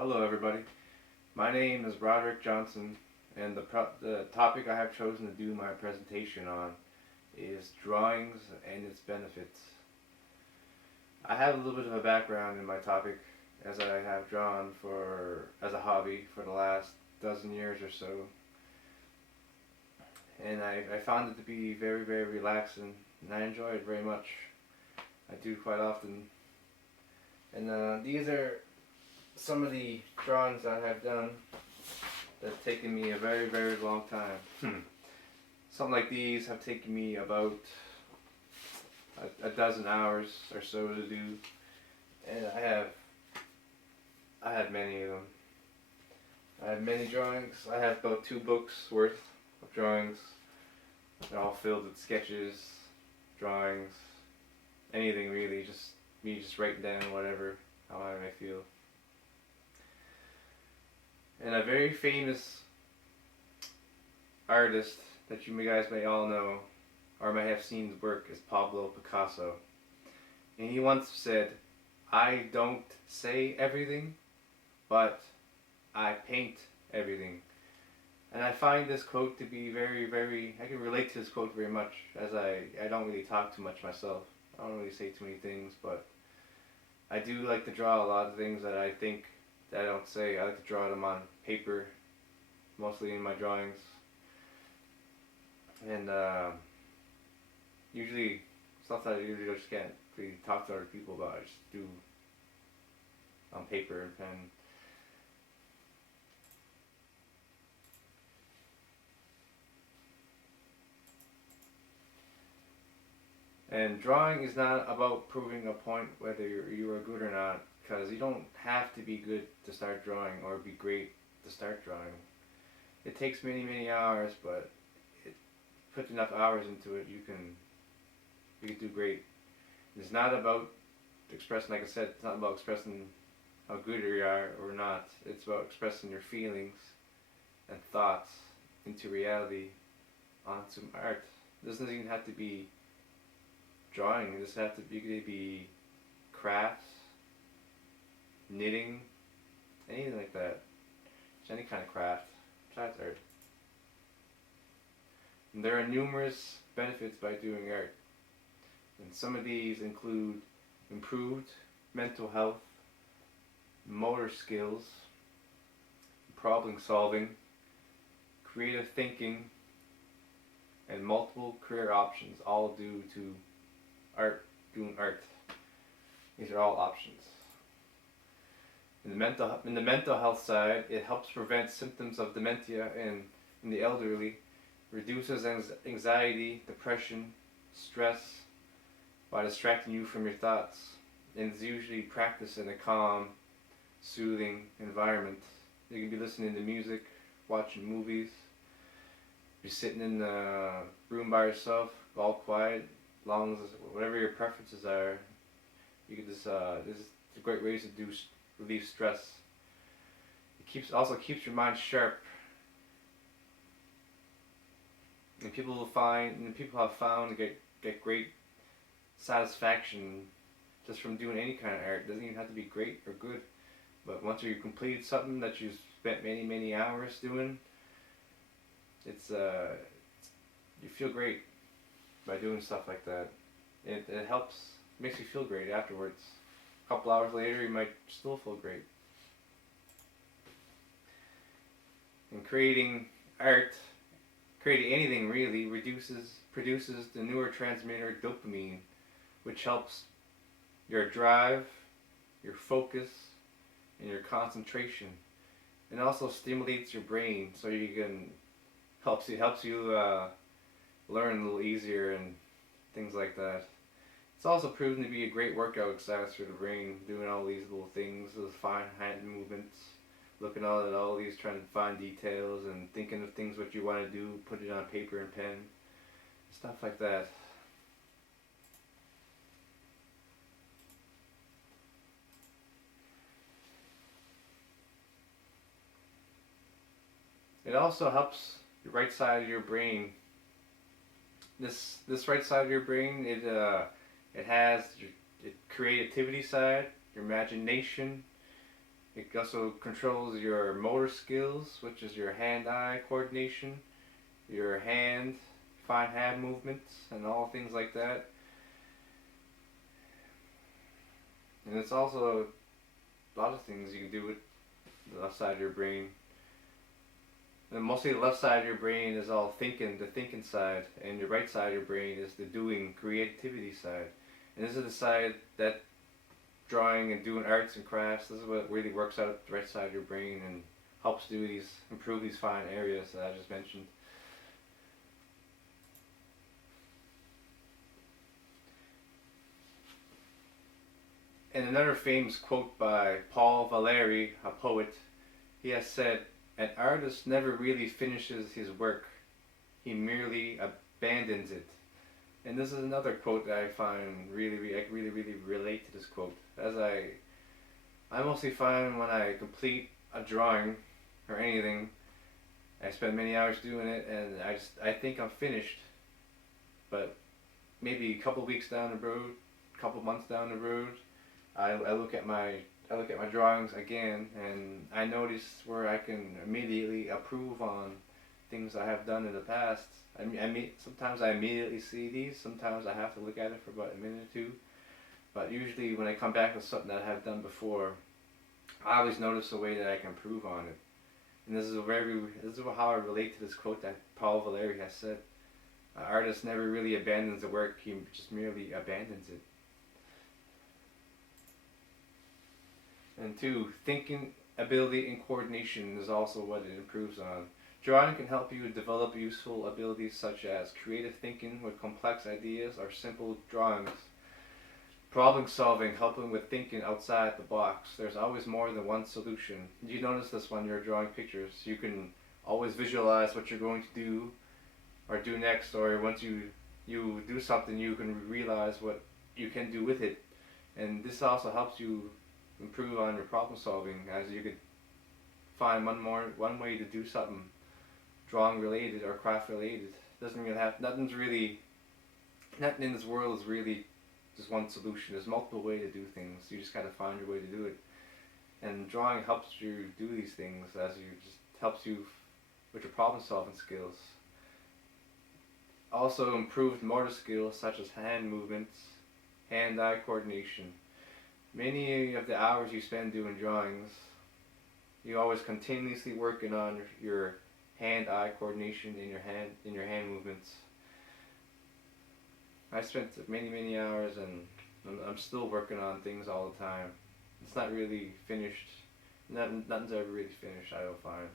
Hello, everybody. My name is Roderick Johnson, and the topic I have chosen to do my presentation on is drawings and its benefits. I have a little bit of a background in my topic, as I have drawn for as a hobby for the last dozen years or so, and I found it to be very, very relaxing, and I enjoy it very much. I do quite often, and these are some of the drawings I have done that have taken me a very, very long time. Something like these have taken me about a dozen hours or so to do, and I have many of them. I have many drawings. I have about 2 books worth of drawings. They're all filled with sketches, drawings, anything really. Just me just writing down whatever, how I feel. And a very famous artist that you guys may all know or may have seen his work is Pablo Picasso. And he once said, "I don't say everything, but I paint everything." And I find this quote to be very, very, I can relate to this quote very much, as I don't really talk too much myself. I don't really say too many things, but I do like to draw a lot of things that I think that I don't say. I like to draw them on paper, mostly in my drawings. And usually, stuff that I usually just can't really talk to other people about, I just do on paper and pen. And drawing is not about proving a point whether you are good or not, because you don't have to be good to start drawing or be great to start drawing. It takes many, many hours, but put enough hours into it, you can do great. It's not about expressing, like I said, it's not about expressing how good you are or not. It's about expressing your feelings and thoughts into reality onto art. It doesn't even have to be drawing. It just have to be crafts, knitting, anything like that. Just any kind of craft. Besides art. And there are numerous benefits by doing art. And some of these include improved mental health, motor skills, problem solving, creative thinking, and multiple career options, all due to doing art. These are all options. In the mental health side, it helps prevent symptoms of dementia in the elderly, reduces anxiety, depression, stress by distracting you from your thoughts, and is usually practiced in a calm, soothing environment. You can be listening to music, watching movies, you're sitting in the room by yourself, all quiet, long as whatever your preferences are. You can just this is a great way to relieve stress. It also keeps your mind sharp. And people have found to get great satisfaction just from doing any kind of art. It doesn't even have to be great or good, but once you complete something that you spent many, many hours doing, it's you feel great by doing stuff like that. It helps, makes you feel great afterwards. A couple hours later, you might still feel great. And creating art, creating anything really, produces the neurotransmitter dopamine, which helps your drive, your focus, and your concentration. And also stimulates your brain, so you can helps you learn a little easier and things like that. It's also proven to be a great workout exercise for the brain, doing all these little things, those fine hand movements, looking at all these, trying to find details and thinking of things what you want to do, put it on paper and pen, stuff like that. It also helps the right side of your brain. This right side of your brain, it has your creativity side, your imagination, It also controls your motor skills, which is your hand-eye coordination, your fine hand movements, and all things like that. And it's also a lot of things you can do with the left side of your brain. And mostly the left side of your brain is all thinking, the thinking side, and the right side of your brain is the doing, creativity side. And this is the side that drawing and doing arts and crafts, this is what really works out the right side of your brain and helps improve these fine areas that I just mentioned. And another famous quote by Paul Valéry, a poet, he has said, "An artist never really finishes his work, he merely abandons it." And this is another quote that I find I really relate to this quote. As I mostly find when I complete a drawing or anything, I spend many hours doing it, and I think I'm finished. But maybe a couple weeks down the road, a couple months down the road, I look at my drawings again, and I notice where I can immediately improve on things I have done in the past. Sometimes I immediately see these. Sometimes I have to look at it for about a minute or two. But usually, when I come back with something that I have done before, I always notice a way that I can improve on it. And this is how I relate to this quote that Paul Valéry has said: "An artist never really abandons the work; he just merely abandons it." And two, thinking ability and coordination is also what it improves on. Drawing can help you develop useful abilities such as creative thinking with complex ideas or simple drawings. Problem solving, helping with thinking outside the box. There's always more than one solution. You notice this when you're drawing pictures. You can always visualize what you're going to do or do next, or once you do something, you can realize what you can do with it. And this also helps you improve on your problem solving, as you could find one way to do something drawing related or craft related. Doesn't really have nothing in this world is really just one solution. There's multiple ways to do things. You just gotta find your way to do it. And drawing helps you do these things, as you just helps you with your problem solving skills. Also improved motor skills such as hand movements, hand-eye coordination. Many of the hours you spend doing drawings, you're always continuously working on your hand-eye coordination in your hand movements. I spent many hours, and I'm still working on things all the time. It's not really finished. Nothing's ever really finished, I don't find.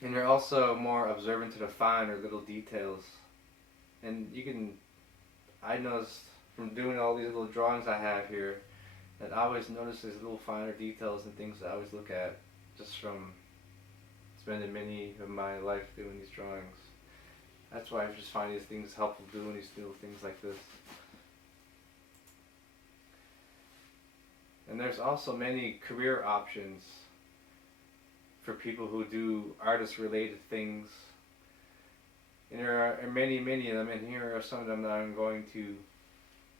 And you're also more observant to the finer little details. And I noticed from doing all these little drawings I have here, that I always notice these little finer details and things that I always look at just from spending many of my life doing these drawings. That's why I just find these things helpful, doing these little things like this. And there's also many career options for people who do artist-related things. And there are many of them, and here are some of them that I'm going to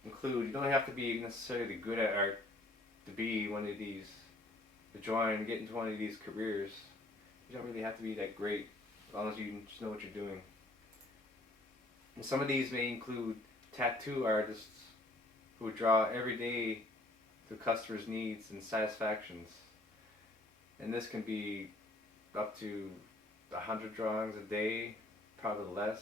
include. You don't have to be necessarily good at art to be one of these, to get into one of these careers. You don't really have to be that great, as long as you just know what you're doing. And some of these may include tattoo artists who draw every day to customers' needs and satisfactions. And this can be up to 100 drawings a day, probably less.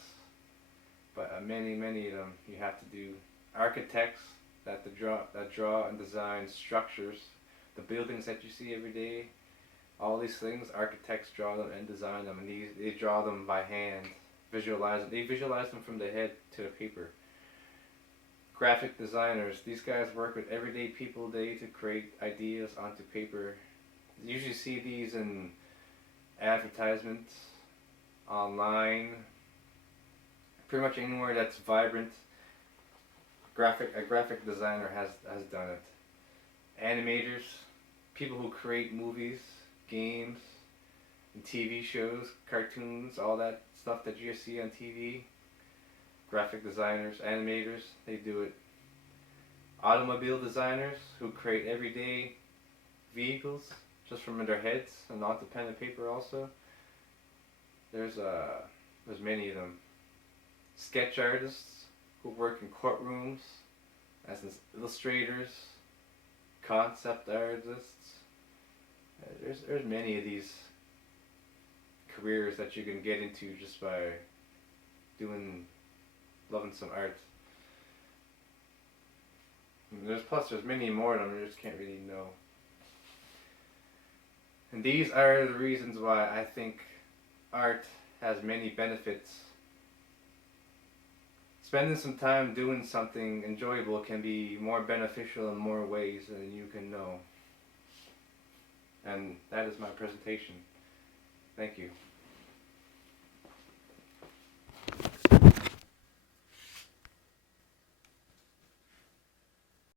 But many of them you have to do. Architects that draw and design structures, the buildings that you see every day, all these things, architects draw them and design them, and they draw them by hand, they visualize them from the head to the paper. Graphic designers, these guys work with everyday people day to create ideas onto paper. You usually see these in advertisements, online, pretty much anywhere that's vibrant. A graphic designer has done it. Animators, people who create movies, games, and TV shows, cartoons, all that stuff that you see on TV. Graphic designers, animators, they do it. Automobile designers who create everyday vehicles just from their heads and not the pen and paper also. There's many of them. Sketch artists who work in courtrooms as illustrators, concept artists. There's many of these careers that you can get into just by loving some art. And there's many more of them, you just can't really know. And these are the reasons why I think art has many benefits. Spending some time doing something enjoyable can be more beneficial in more ways than you can know. And that is my presentation. Thank you.